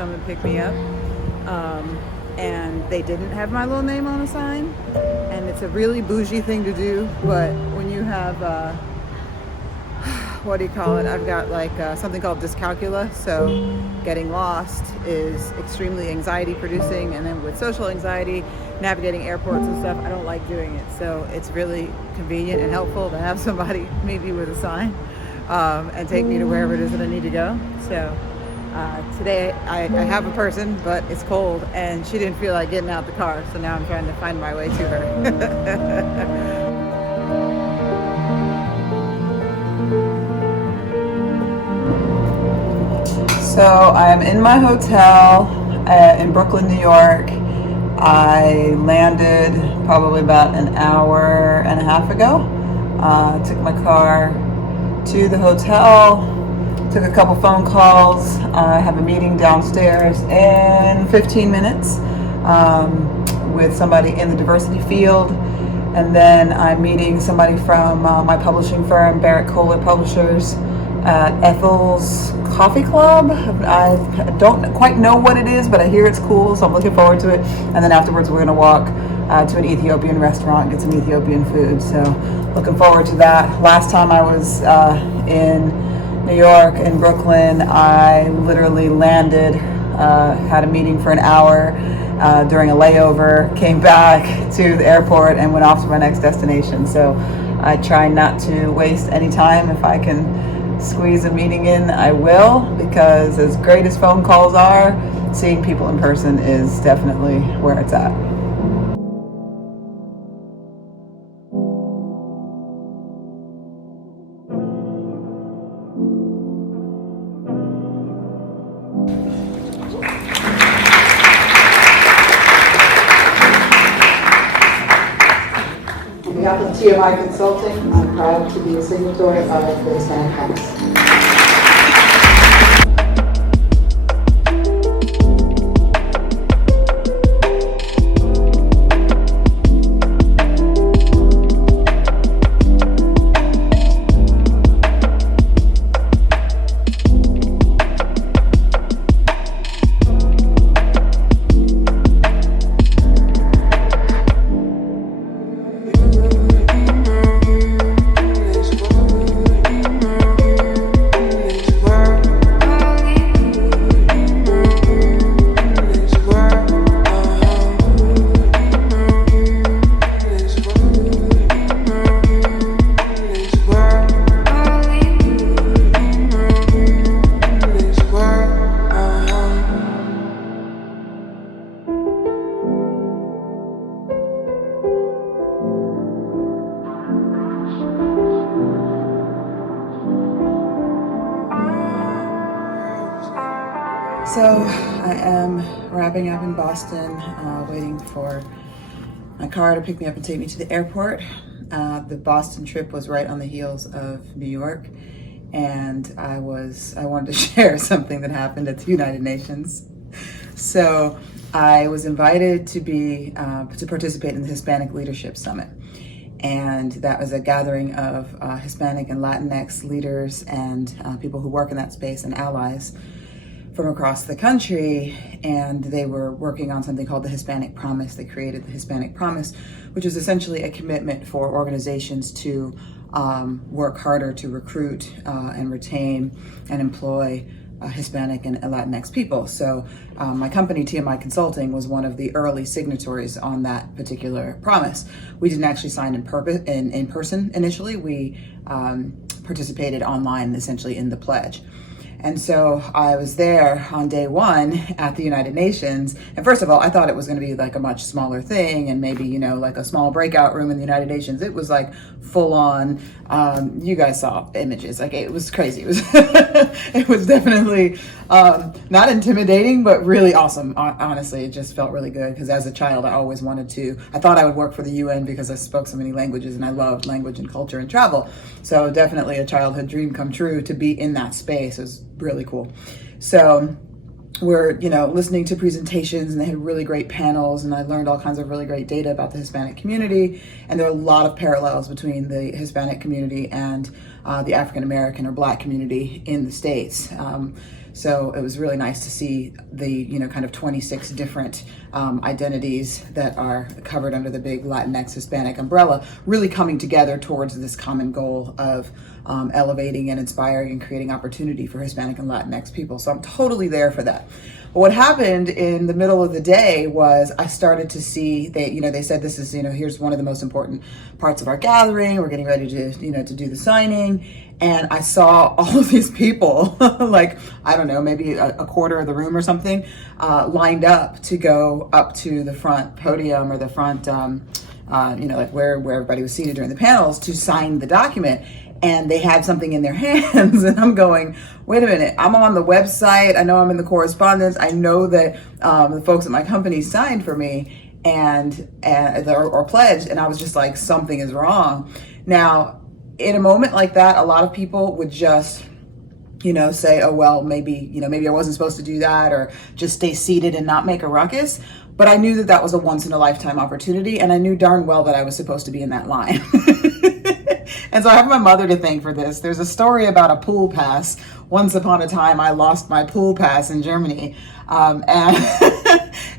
come and pick me up. And they didn't have my little name on a sign. And it's a really bougie thing to do, but when you have, what do you call it? I've got like something called dyscalculia, so getting lost is extremely anxiety producing, and then with social anxiety, navigating airports and stuff, I don't like doing it. So it's really convenient and helpful to have somebody meet me with a sign and take me to wherever it is that I need to go. So today I have a person, but it's cold and she didn't feel like getting out the car, so now I'm trying to find my way to her. So I'm in my hotel in Brooklyn, New York. I landed probably about an hour and a half ago. Took my car to the hotel, took a couple phone calls. I have a meeting downstairs in 15 minutes with somebody in the diversity field. And then I'm meeting somebody from my publishing firm, Barrett Kohler Publishers, at Ethel's Coffee Club. I don't quite know what it is, but I hear it's cool, so I'm looking forward to it. And then afterwards we're going to walk to an Ethiopian restaurant and get some Ethiopian food, so looking forward to that. Last time I was in New York, in Brooklyn, I literally landed, had a meeting for an hour during a layover, came back to the airport and went off to my next destination. So I try not to waste any time. If I can squeeze a meeting in, I will, because as great as phone calls are, seeing people in person is definitely where it's at. On behalf of TMI Consulting, I'm proud to be a signatory of the Hispanic Promise. So I am wrapping up in Boston, waiting for my car to pick me up and take me to the airport. The Boston trip was right on the heels of New York, and I wanted to share something that happened at the United Nations. So I was invited to participate in the Hispanic Leadership Summit. And that was a gathering of Hispanic and Latinx leaders and people who work in that space and allies from across the country, and they were working on something called the Hispanic Promise. They created the Hispanic Promise, which is essentially a commitment for organizations to work harder to recruit and retain and employ Hispanic and Latinx people. So my company, TMI Consulting, was one of the early signatories on that particular promise. We didn't actually sign in person initially. We participated online, essentially, in the pledge. And so I was there on day one at the United Nations. And first of all, I thought it was going to be like a much smaller thing and maybe, like a small breakout room in the United Nations. It was like full on. You guys saw images. Like, it was crazy. It was, it was definitely not intimidating, but really awesome. Honestly, it just felt really good because as a child, I always I thought I would work for the UN because I spoke so many languages and I loved language and culture and travel. So definitely a childhood dream come true to be in that space. It was really cool. So we're, listening to presentations, and they had really great panels, and I learned all kinds of really great data about the Hispanic community. And there are a lot of parallels between the Hispanic community and the African American or Black community in the States. So it was really nice to see the, kind of 26 different identities that are covered under the big Latinx Hispanic umbrella really coming together towards this common goal of elevating and inspiring and creating opportunity for Hispanic and Latinx people. So I'm totally there for that. But what happened in the middle of the day was I started to see they said this is, here's one of the most important parts of our gathering. We're getting ready to, to do the signing. And I saw all of these people, like, I don't know, maybe a quarter of the room or something, lined up to go up to the front podium or the front, like where everybody was seated during the panels to sign the document. And they had something in their hands, and I'm going, wait a minute, I'm on the website. I know I'm in the correspondence. I know that the folks at my company signed for me or pledged. And I was just like, something is wrong. Now, in a moment like that, a lot of people would just, say, oh, well, maybe I wasn't supposed to do that, or just stay seated and not make a ruckus. But I knew that that was a once in a lifetime opportunity. And I knew darn well that I was supposed to be in that line. And so I have my mother to thank for this. There's a story about a pool pass. Once upon a time, I lost my pool pass in Germany. And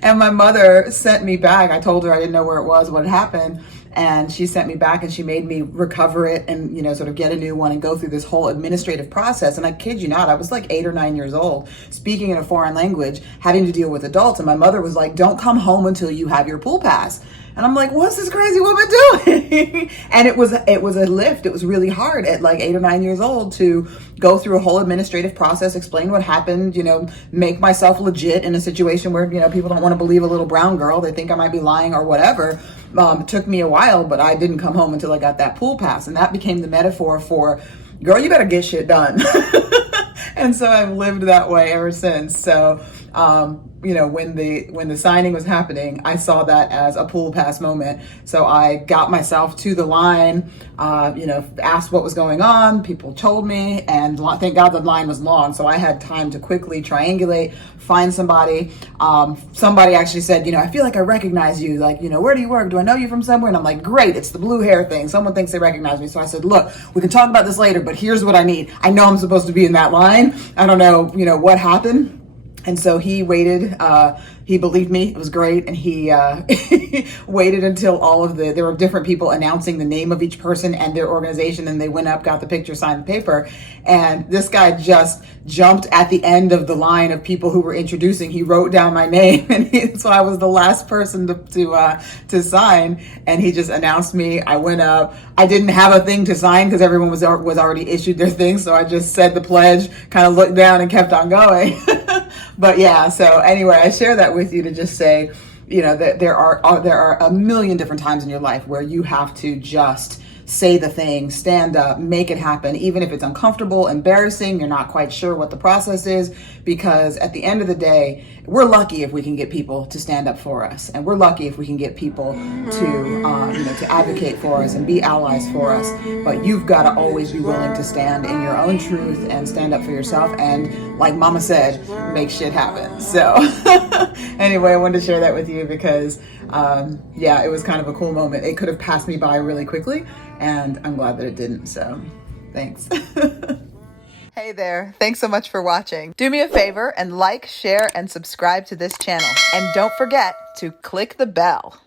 and my mother sent me back. I told her I didn't know where it was, what had happened. And she sent me back and she made me recover it and, sort of get a new one and go through this whole administrative process. And I kid you not, I was like 8 or 9 years old, speaking in a foreign language, having to deal with adults. And my mother was like, don't come home until you have your pool pass. And I'm like, what's this crazy woman doing? And it was a lift. It was really hard at like 8 or 9 years old to go through a whole administrative process, explain what happened, make myself legit in a situation where, people don't want to believe a little brown girl. They think I might be lying or whatever. It took me a while, but I didn't come home until I got that pool pass. And that became the metaphor for, girl, you better get shit done. And so I've lived that way ever since. So, when the signing was happening, I saw that as a pool pass moment. So I got myself to the line, asked what was going on. People told me, and thank God the line was long. So I had time to quickly triangulate, find somebody. Somebody actually said, I feel like I recognize you. Like, where do you work? Do I know you from somewhere? And I'm like, great, it's the blue hair thing. Someone thinks they recognize me. So I said, look, we can talk about this later, but here's what I need. I know I'm supposed to be in that line. I don't know, what happened. And so he waited, he believed me, it was great. And he waited until there were different people announcing the name of each person and their organization. And they went up, got the picture, signed the paper. And this guy just jumped at the end of the line of people who were introducing. He wrote down my name. And so I was the last person to sign. And he just announced me. I went up. I didn't have a thing to sign because everyone was already issued their thing. So I just said the pledge, kind of looked down and kept on going. But yeah, so anyway, I share that with you to just say, that there are a million different times in your life where you have to just say the thing, stand up, make it happen, even if it's uncomfortable, embarrassing, you're not quite sure what the process is, because at the end of the day, we're lucky if we can get people to stand up for us, and we're lucky if we can get people to advocate for us and be allies for us. But you've got to always be willing to stand in your own truth and stand up for yourself, and like Mama said, make shit happen. So anyway, I wanted to share that with you because it was kind of a cool moment. It could have passed me by really quickly, and I'm glad that it didn't. So thanks. Hey there. Thanks so much for watching. Do me a favor and like, share, and subscribe to this channel. And don't forget to click the bell.